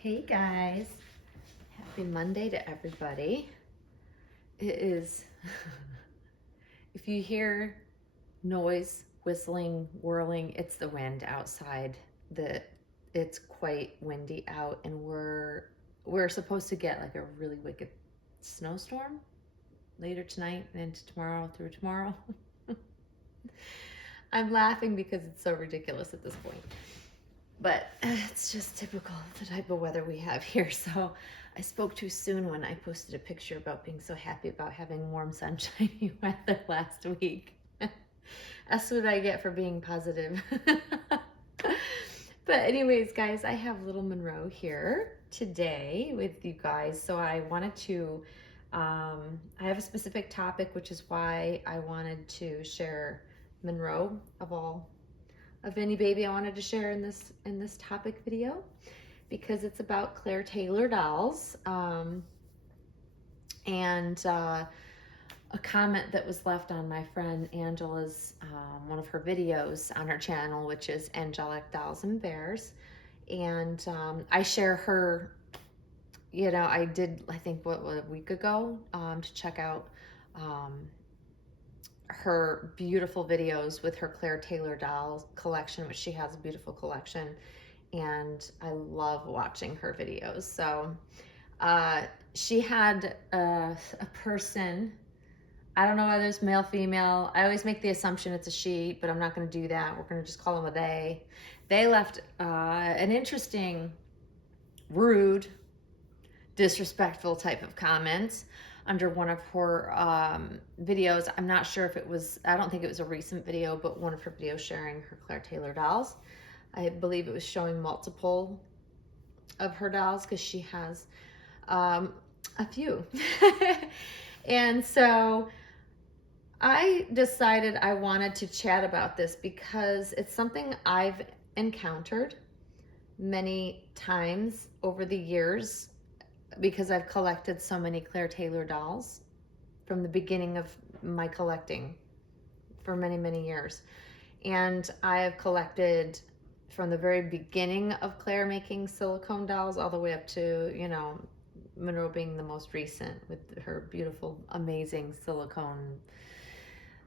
Hey guys, happy Monday to everybody. It is, if you hear noise, whistling, whirling, it's the wind outside. It's quite windy out, and we're supposed to get like a really wicked snowstorm later tonight and into tomorrow through tomorrow. I'm laughing because it's so ridiculous at this point. But it's just typical of the type of weather we have here. So I spoke too soon when I posted a picture about being so happy about having warm, sunshiny weather last week. That's what I get for being positive. But anyways, guys, I have little Monroe here today with you guys. So I wanted to, I have a specific topic, which is why I wanted to share Monroe of any baby I wanted to share in this topic video, because it's about Claire Taylor dolls, and a comment that was left on my friend Angela's one of her videos on her channel, which is Angelic Dolls and Bears, and I share her. I did, I think, a week ago, to check out her beautiful videos with her Claire Taylor dolls collection, which she has a beautiful collection, and I love watching her videos. So she had a person, I don't know whether it's male, female. I always make the assumption it's a she, but I'm not going to do that. We're going to just call them a they. They left an interesting, rude, disrespectful type of comment under one of her videos. I'm not sure if it was, I don't think it was a recent video, but one of her videos sharing her Claire Taylor dolls. I believe it was showing multiple of her dolls because she has a few. And so I decided I wanted to chat about this because it's something I've encountered many times over the years, because I've collected so many Claire Taylor dolls from the beginning of my collecting for many, many years. And I have collected from the very beginning of Claire making silicone dolls all the way up to, Monroe being the most recent with her beautiful, amazing silicone,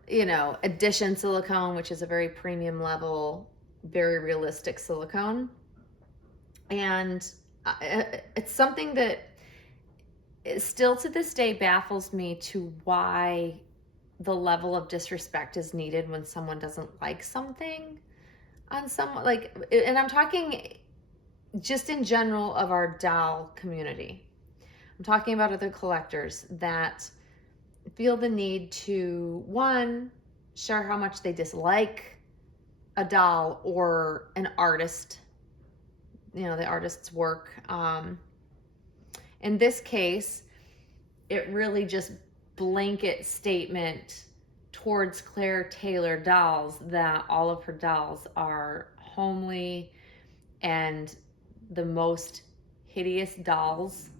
edition silicone, which is a very premium level, very realistic silicone. And it's something that still to this day baffles me to why the level of disrespect is needed when someone doesn't like something on someone, like, and I'm talking just in general of our doll community. I'm talking about other collectors that feel the need to, one, share how much they dislike a doll or an artist, the artist's work. In this case, it really just blanket statement towards Claire Taylor dolls that all of her dolls are homely and the most hideous dolls.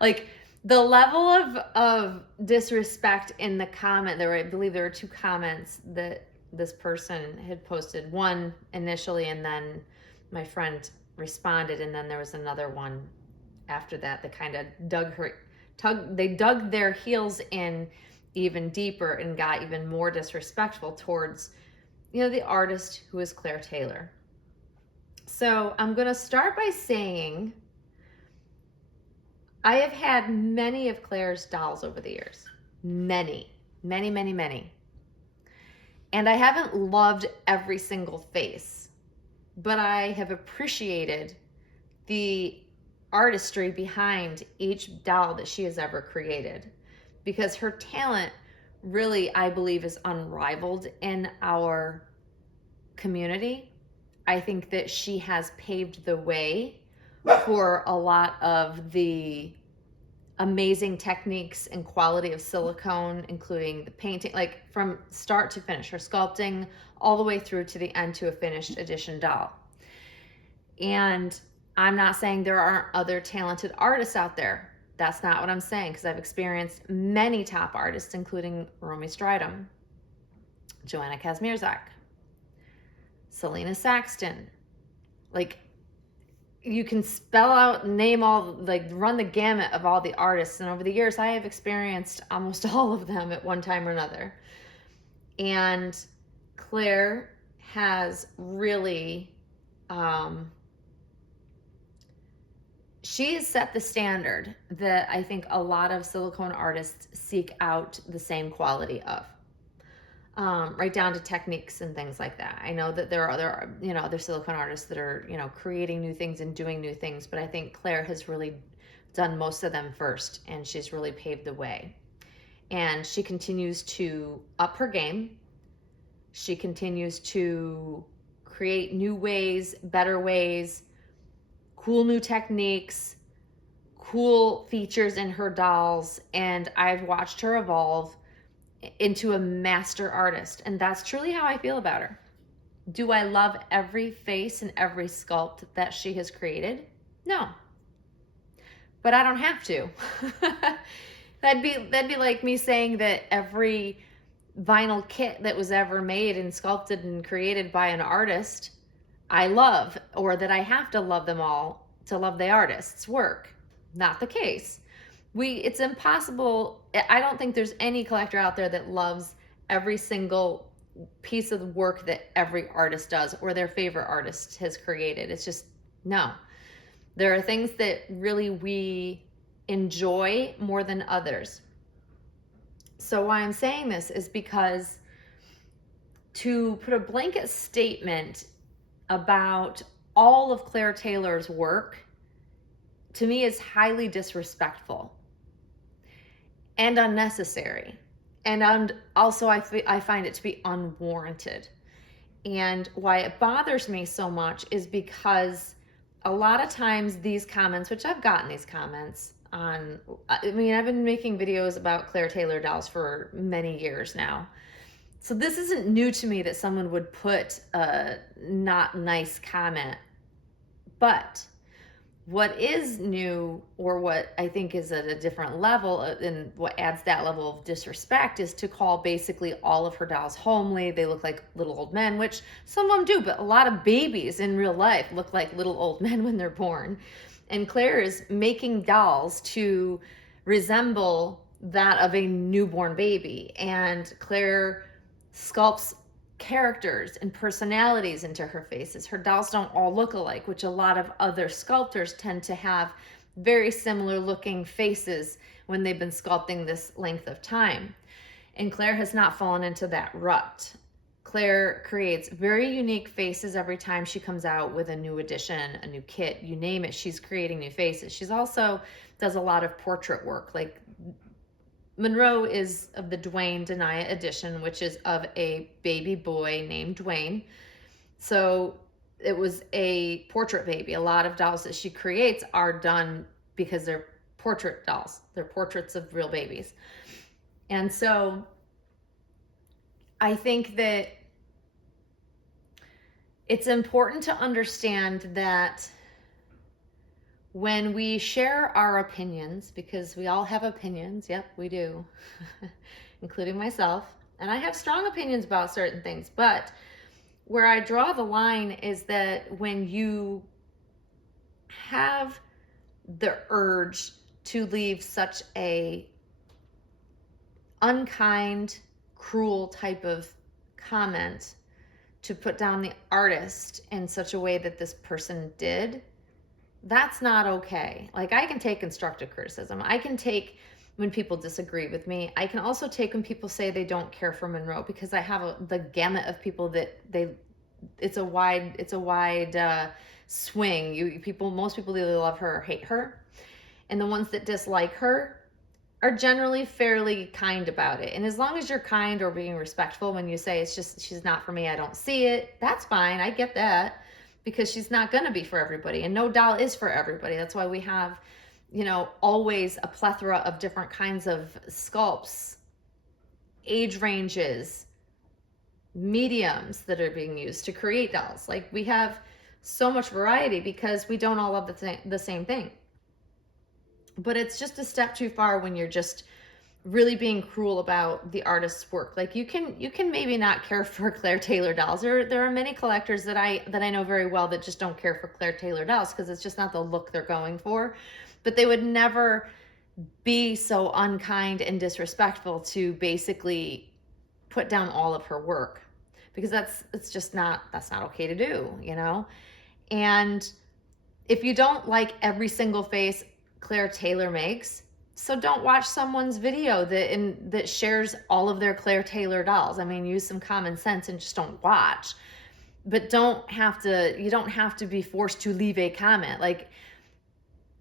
Like, the level of disrespect in the comment, I believe there were two comments that this person had posted. One initially, and then my friend responded, and then there was another one after that kind of dug their heels in even deeper and got even more disrespectful towards, the artist who is Claire Taylor. So I'm going to start by saying I have had many of Claire's dolls over the years. Many. And I haven't loved every single face, but I have appreciated the artistry behind each doll that she has ever created, because her talent really, I believe, is unrivaled in our community. I think that she has paved the way for a lot of the amazing techniques and quality of silicone, including the painting, like from start to finish, her sculpting all the way through to the end to a finished edition doll. And I'm not saying there aren't other talented artists out there. That's not what I'm saying, because I've experienced many top artists, including Romy Stridham, Joanna Kazmierzak, Selena Saxton. Like, you can spell out, name all, like run the gamut of all the artists. And over the years, I have experienced almost all of them at one time or another. And Claire has really, she has set the standard that I think a lot of silicone artists seek out the same quality of. Right down to techniques and things like that. I know that there are other silicone artists that are, creating new things and doing new things, but I think Claire has really done most of them first, and she's really paved the way. And she continues to up her game. She continues to create new ways, better ways, cool new techniques, cool features in her dolls, and I've watched her evolve into a master artist, and that's truly how I feel about her. Do I love every face and every sculpt that she has created? No. But I don't have to. That'd be like me saying that every vinyl kit that was ever made and sculpted and created by an artist I love, or that I have to love them all to love the artist's work. Not the case. It's impossible. I don't think there's any collector out there that loves every single piece of work that every artist does or their favorite artist has created. It's just, no. There are things that really we enjoy more than others. So why I'm saying this is because to put a blanket statement about all of Claire Taylor's work, to me, is highly disrespectful and unnecessary. And also I find it to be unwarranted. And why it bothers me so much is because a lot of times these comments, which I've gotten these comments on, I've been making videos about Claire Taylor dolls for many years now. So this isn't new to me that someone would put a not nice comment. But what is new, or what I think is at a different level, and what adds that level of disrespect, is to call basically all of her dolls homely. They look like little old men, which some of them do, but a lot of babies in real life look like little old men when they're born. And Claire is making dolls to resemble that of a newborn baby. And Claire sculpts characters and personalities into her faces. Her dolls don't all look alike, which a lot of other sculptors tend to have very similar looking faces when they've been sculpting this length of time. And Claire has not fallen into that rut. Claire creates very unique faces every time she comes out with a new edition, a new kit, you name it, she's creating new faces. She's also does a lot of portrait work. Like Monroe is of the Dwayne Denia edition, which is of a baby boy named Dwayne. So it was a portrait baby. A lot of dolls that she creates are done because they're portrait dolls. They're portraits of real babies. And so I think that it's important to understand that when we share our opinions, because we all have opinions, yep, we do, including myself, and I have strong opinions about certain things, but where I draw the line is that when you have the urge to leave such a unkind, cruel type of comment to put down the artist in such a way that this person did, that's not okay. Like, I can take constructive criticism. I can take when people disagree with me. I can also take when people say they don't care for Monroe, because I have the gamut of people that it's a wide swing. Most people either love her or hate her. And the ones that dislike her are generally fairly kind about it. And as long as you're kind or being respectful when you say it's just, she's not for me, I don't see it, that's fine. I get that. Because she's not going to be for everybody, and no doll is for everybody. That's why we have, always a plethora of different kinds of sculpts, age ranges, mediums that are being used to create dolls. Like, we have so much variety because we don't all love the same thing. But it's just a step too far when you're just really being cruel about the artist's work. Like you can maybe not care for Claire Taylor dolls. There are many collectors that I know very well that just don't care for Claire Taylor dolls because it's just not the look they're going for. But they would never be so unkind and disrespectful to basically put down all of her work, because that's not okay to do, you know? And if you don't like every single face Claire Taylor makes, so don't watch someone's video that shares all of their Claire Taylor dolls. I mean, use some common sense and just don't watch. But you don't have to be forced to leave a comment. Like,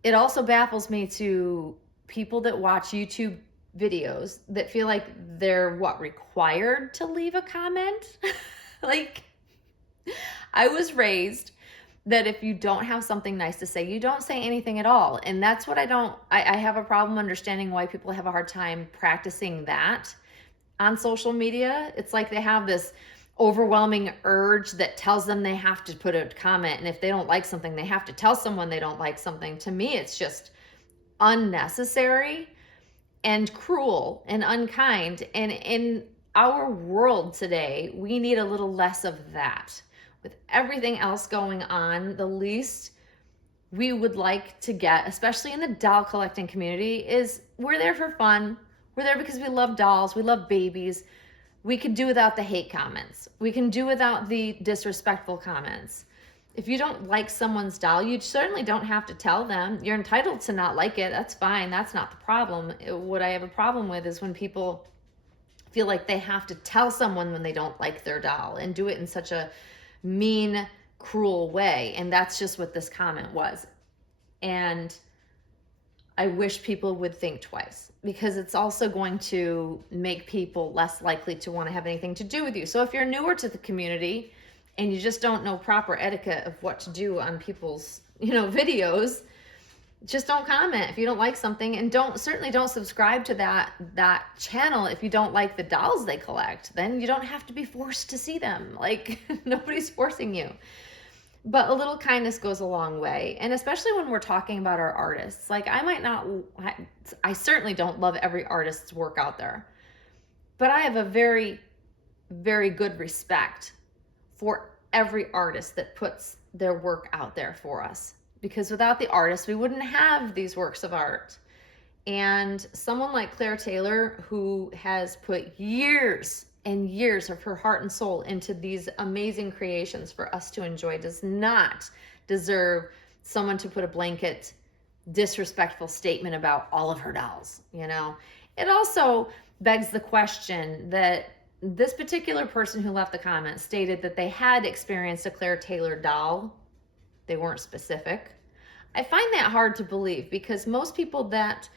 it also baffles me to people that watch YouTube videos that feel like they're required to leave a comment. Like, I was raised that if you don't have something nice to say, you don't say anything at all. And that's what I have a problem understanding why people have a hard time practicing that on social media. It's like they have this overwhelming urge that tells them they have to put a comment. And if they don't like something, they have to tell someone they don't like something. To me, it's just unnecessary and cruel and unkind. And in our world today, we need a little less of that. With everything else going on, the least we would like to get, especially in the doll collecting community, is we're there for fun. We're there because we love dolls. We love babies. We could do without the hate comments. We can do without the disrespectful comments. If you don't like someone's doll, you certainly don't have to tell them. You're entitled to not like it. That's fine. That's not the problem. What I have a problem with is when people feel like they have to tell someone when they don't like their doll and do it in such a mean, cruel way. And that's just what this comment was. And I wish people would think twice, because it's also going to make people less likely to want to have anything to do with you. So if you're newer to the community and you just don't know proper etiquette of what to do on people's, videos, just don't comment if you don't like something, and certainly don't subscribe to that channel if you don't like the dolls they collect. Then you don't have to be forced to see them. Like, nobody's forcing you. But a little kindness goes a long way. And especially when we're talking about our artists. Like, I certainly don't love every artist's work out there, but I have a very, very good respect for every artist that puts their work out there for us. Because without the artists, we wouldn't have these works of art. And someone like Claire Taylor, who has put years and years of her heart and soul into these amazing creations for us to enjoy, does not deserve someone to put a blanket disrespectful statement about all of her dolls. It also begs the question that this particular person who left the comment stated that they had experienced a Claire Taylor doll. They weren't specific. I find that hard to believe, because most people that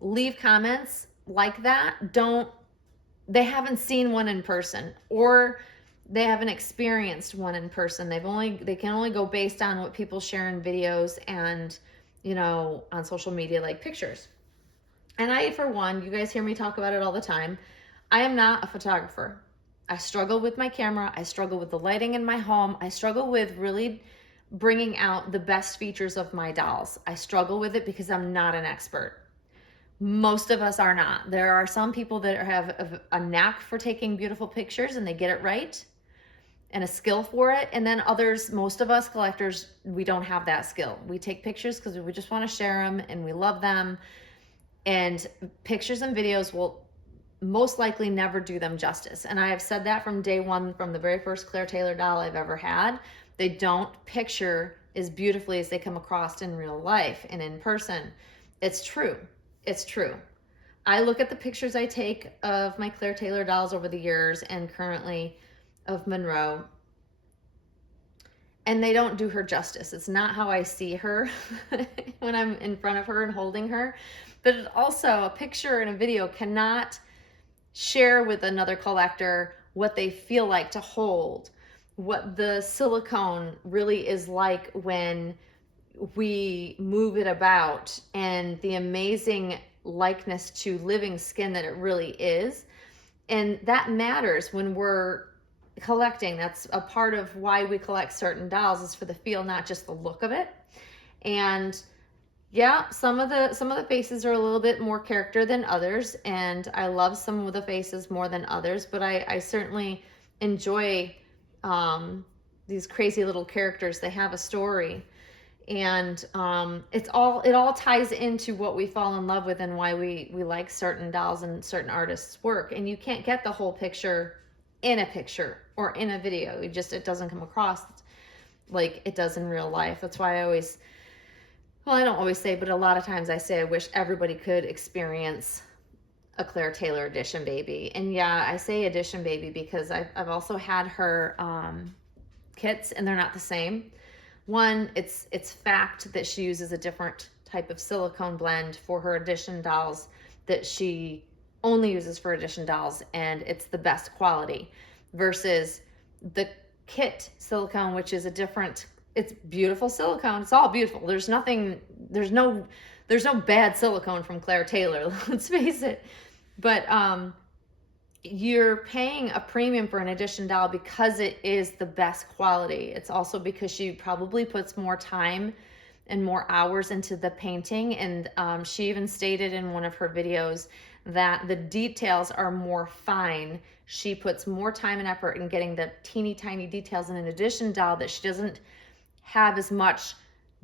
leave comments like that they haven't seen one in person, or they haven't experienced one in person. They can only go based on what people share in videos and, on social media, like pictures. And I, for one, you guys hear me talk about it all the time, I am not a photographer. I struggle with my camera. I struggle with the lighting in my home. I struggle with really bringing out the best features of my dolls. I struggle with it because I'm not an expert. Most of us are not. There are some people that have a knack for taking beautiful pictures and they get it right, and a skill for it. And then others, most of us collectors, we don't have that skill. We take pictures because we just want to share them and we love them. And pictures and videos will most likely never do them justice. And I have said that from day one, from the very first Claire Taylor doll I've ever had. They don't picture as beautifully as they come across in real life and in person. It's true. It's true. I look at the pictures I take of my Claire Taylor dolls over the years and currently of Monroe, and they don't do her justice. It's not how I see her when I'm in front of her and holding her. But also, a picture and a video cannot share with another collector what they feel like to hold, what the silicone really is like when we move it about, and the amazing likeness to living skin that it really is. And that matters when we're collecting. That's a part of why we collect certain dolls, is for the feel, not just the look of it. And Yeah, some of the faces are a little bit more character than others, and I love some of the faces more than others, but I certainly enjoy these crazy little characters. They have a story, and it all ties into what we fall in love with and why we like certain dolls and certain artists' work. And you can't get the whole picture in a picture or in a video. It doesn't come across like it does in real life. That's why I don't always say, but a lot of times I say I wish everybody could experience a Claire Taylor edition baby. And yeah, I say edition baby because I've also had her kits, and they're not the same. One, it's fact that she uses a different type of silicone blend for her edition dolls that she only uses for edition dolls, and it's the best quality, versus the kit silicone, which is a different, it's beautiful silicone. It's all beautiful. There's no bad silicone from Claire Taylor, let's face it. But you're paying a premium for an edition doll because it is the best quality. It's also because she probably puts more time and more hours into the painting. And she even stated in one of her videos that the details are more fine. She puts more time and effort in getting the teeny tiny details in an edition doll that she doesn't have as much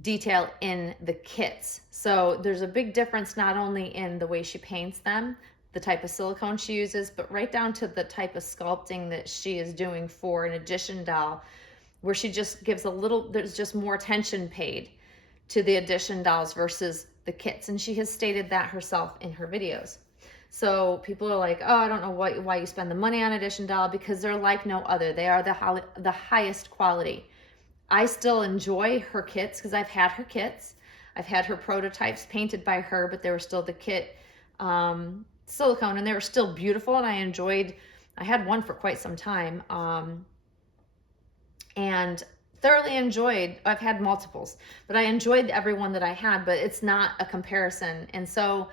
detail in the kits. So there's a big difference not only in the way she paints them, the type of silicone she uses, but right down to the type of sculpting that she is doing for an edition doll, where she just gives there's just more attention paid to the edition dolls versus the kits. And she has stated that herself in her videos. So people are like, oh, I don't know why you spend the money on edition doll, because they're like no other. They are the highest quality. I still enjoy her kits because I've had her kits. I've had her prototypes painted by her, but they were still the kit silicone, and they were still beautiful, and I had one for quite some time, and thoroughly enjoyed. I've had multiples, but I enjoyed every one that I had, but it's not a comparison. And so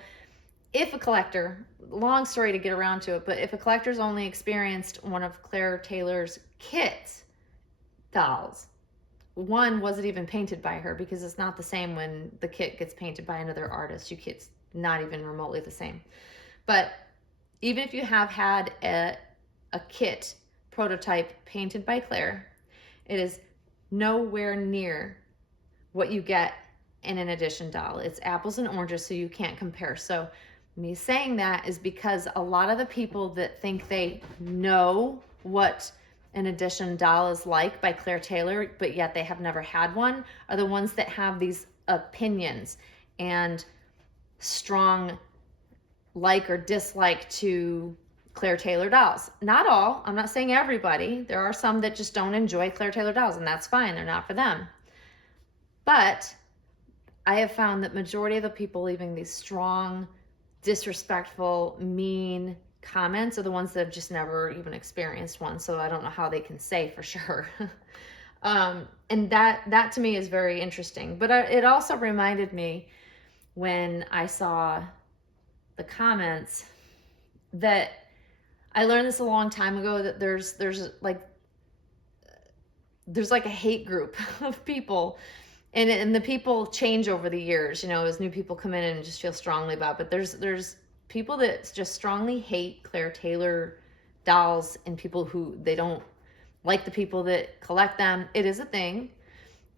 if a collector, long story to get around to it, but if a collector's only experienced one of Claire Taylor's kit dolls, one wasn't even painted by her, because it's not the same when the kit gets painted by another artist. It's not even remotely the same. But even if you have had a kit prototype painted by Claire, it is nowhere near what you get in an edition doll. It's apples and oranges, so you can't compare. So me saying that is because a lot of the people that think they know what an edition doll is like by Claire Taylor, but yet they have never had one, are the ones that have these opinions and strong like or dislike to Claire Taylor dolls. Not all. I'm not saying everybody. There are some that just don't enjoy Claire Taylor dolls, and that's fine. They're not for them. But I have found that majority of the people leaving these strong, disrespectful, mean comments are the ones that have just never even experienced one. So I don't know how they can say for sure. And that to me is very interesting. But it also reminded me, when I saw the comments, that I learned this a long time ago, that there's like a hate group of people, and the people change over the years, as new people come in and just feel strongly about it. But there's people that just strongly hate Claire Taylor dolls, and people who they don't like the people that collect them. It is a thing.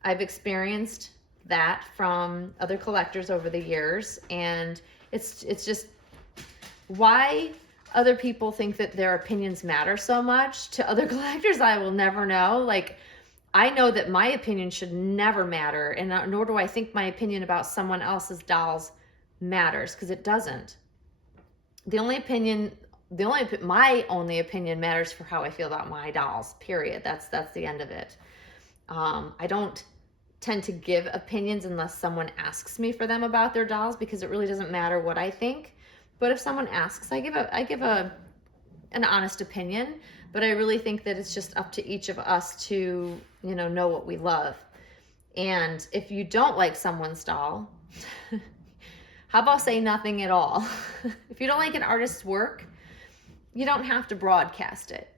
I've experienced that from other collectors over the years, and it's just why other people think that their opinions matter so much to other collectors, I will never know. Like, I know that my opinion should never matter, and nor do I think my opinion about someone else's dolls matters, because it doesn't. My only opinion matters for how I feel about my dolls, period. That's the end of it. I don't tend to give opinions unless someone asks me for them about their dolls, because it really doesn't matter what I think. But if someone asks, I give an honest opinion. But I really think that it's just up to each of us to, know what we love. And if you don't like someone's doll, how about say nothing at all? If you don't like an artist's work, you don't have to broadcast it.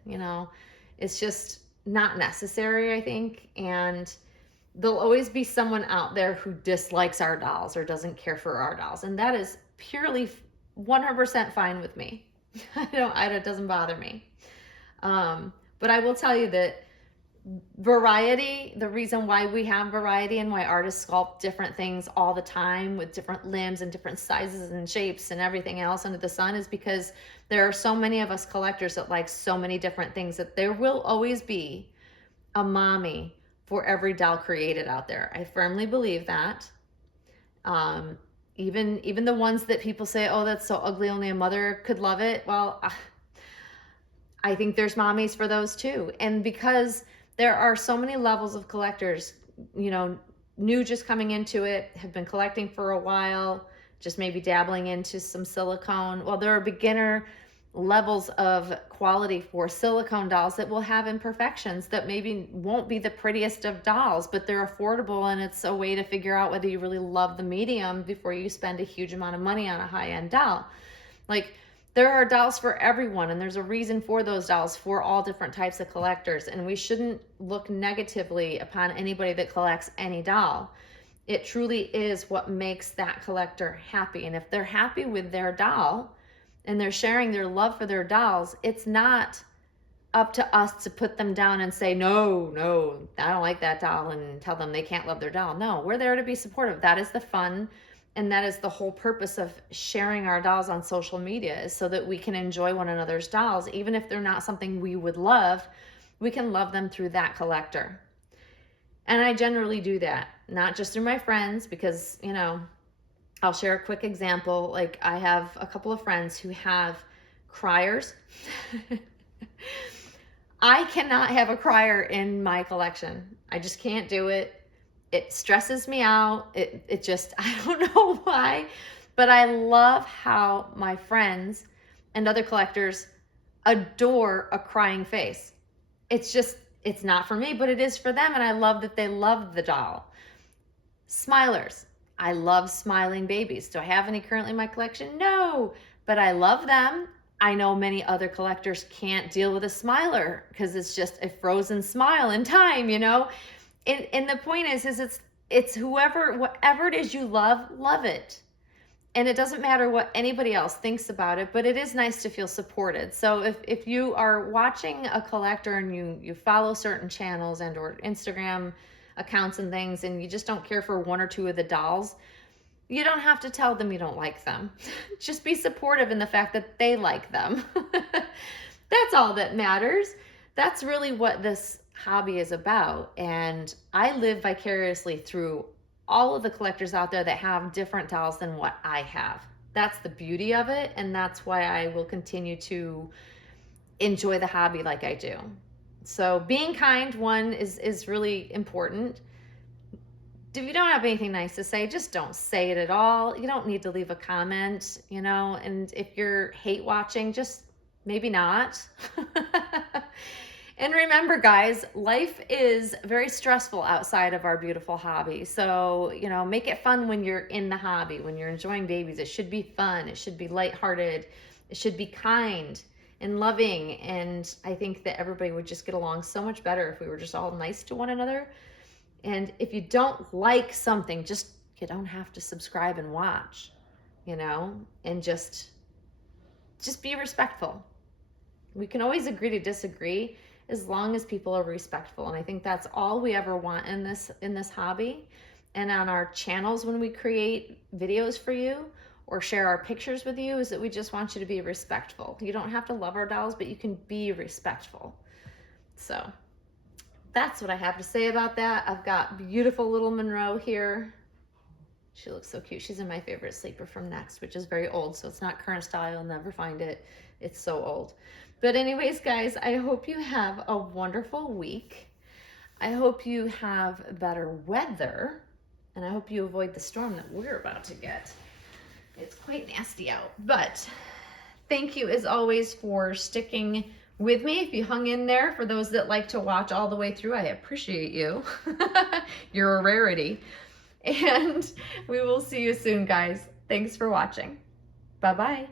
It's just not necessary, I think. And there'll always be someone out there who dislikes our dolls or doesn't care for our dolls. And that is purely 100% fine with me. It doesn't bother me. But I will tell you that variety, the reason why we have variety and why artists sculpt different things all the time with different limbs and different sizes and shapes and everything else under the sun is because there are so many of us collectors that like so many different things that there will always be a mommy for every doll created out there. I firmly believe that. Even the ones that people say, oh, that's so ugly, only a mother could love it. Well, I think there's mommies for those too. And because there are so many levels of collectors, new just coming into it, have been collecting for a while, just maybe dabbling into some silicone. Well, there are beginner levels of quality for silicone dolls that will have imperfections that maybe won't be the prettiest of dolls, but they're affordable, and it's a way to figure out whether you really love the medium before you spend a huge amount of money on a high-end doll. Like, there are dolls for everyone, and there's a reason for those dolls for all different types of collectors, and we shouldn't look negatively upon anybody that collects any doll. It truly is what makes that collector happy, and if they're happy with their doll and they're sharing their love for their dolls, it's not up to us to put them down and say, no, I don't like that doll, and tell them they can't love their doll. No, we're there to be supportive. That is the fun, and that is the whole purpose of sharing our dolls on social media, is so that we can enjoy one another's dolls. Even if they're not something we would love, we can love them through that collector. And I generally do that, not just through my friends, because, I'll share a quick example. Like, I have a couple of friends who have criers. I cannot have a crier in my collection. I just can't do it. It stresses me out. It just, I don't know why, but I love how my friends and other collectors adore a crying face. It's not for me, but it is for them. And I love that they love the doll. Smilers. I love smiling babies. Do I have any currently in my collection? No, but I love them. I know many other collectors can't deal with a smiler because it's just a frozen smile in time, And the point is it's whatever it is you love it. And it doesn't matter what anybody else thinks about it, but it is nice to feel supported. So if you are watching a collector and you follow certain channels and or Instagram accounts and things, and you just don't care for one or two of the dolls, you don't have to tell them you don't like them. Just be supportive in the fact that they like them. That's all that matters. That's really what this hobby is about. And I live vicariously through all of the collectors out there that have different dolls than what I have. That's the beauty of it, and that's why I will continue to enjoy the hobby like I do. So being kind, one, is really important. If you don't have anything nice to say, just don't say it at all. You don't need to leave a comment, and if you're hate watching, just maybe not. And remember, guys, life is very stressful outside of our beautiful hobby. So, make it fun when you're in the hobby, when you're enjoying babies. It should be fun. It should be lighthearted. It should be kind and loving. And I think that everybody would just get along so much better if we were just all nice to one another. And if you don't like something, you don't have to subscribe and watch, and just be respectful. We can always agree to disagree as long as people are respectful. And I think that's all we ever want in this hobby. And on our channels, when we create videos for you or share our pictures with you, is that we just want you to be respectful. You don't have to love our dolls, but you can be respectful. So that's what I have to say about that. I've got beautiful little Monroe here. She looks so cute. She's in my favorite sleeper from Next, which is very old, so it's not current style. You'll never find it. It's so old. But anyways, guys, I hope you have a wonderful week. I hope you have better weather, and I hope you avoid the storm that we're about to get. It's quite nasty out. But thank you, as always, for sticking with me. If you hung in there, for those that like to watch all the way through, I appreciate you. You're a rarity. And we will see you soon, guys. Thanks for watching. Bye-bye.